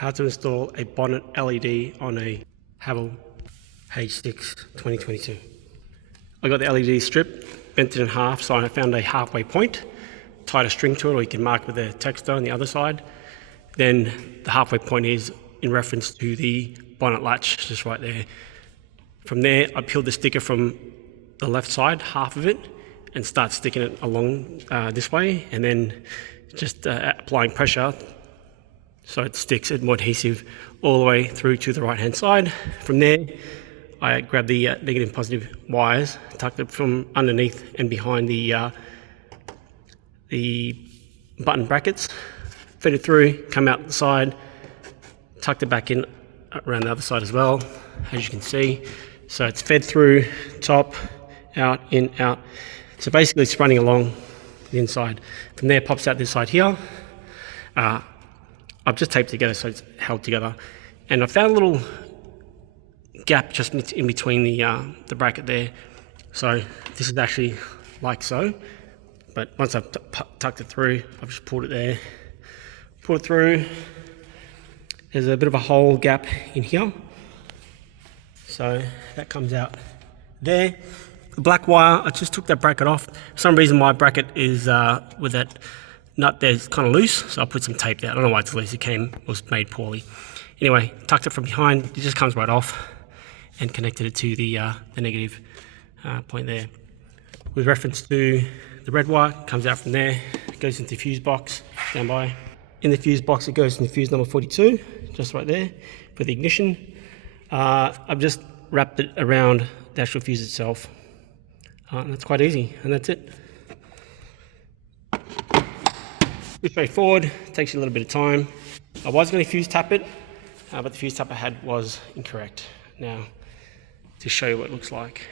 How to install a Bonnet LED on a Haval H6 2022. I got the LED strip, bent it in half, so I found a halfway point, tied a string to it, or you can mark with a texter on the other side. Then the halfway point is in reference to the bonnet latch, just right there. From there, I peeled the sticker from the left side, half of it, and start sticking it along this way, and then just applying pressure so it sticks it more adhesive all the way through to the right hand side. From there, I grabbed the negative and positive wires, tucked it from underneath and behind the button brackets, fed it through, come out the side, tucked it back in around the other side as well, as you can see. So it's fed through, top, out, in, out. So basically it's running along the inside. From there, pops out this side here. I've just taped together so it's held together. And I found a little gap just in between the bracket there. So this is actually like so. But once I've tucked it through, I've just pulled it there. Pull it through. There's a bit of a hole gap in here. So that comes out there. The black wire, I just took that bracket off. For some reason my bracket is with that nut there, it's kind of loose, so I put some tape there. I don't know why it's loose, it was made poorly. Anyway, tucked it from behind, it just comes right off, and connected it to the negative point there. With reference to the red wire, comes out from there, goes into the fuse box, down by. In the fuse box it goes into fuse number 42, just right there, for the ignition. I've just wrapped it around the actual fuse itself. And that's quite easy, and that's it. Pretty straightforward, takes you a little bit of time. I was going to fuse tap it, but the fuse tap I had was incorrect. Now, to show you what it looks like.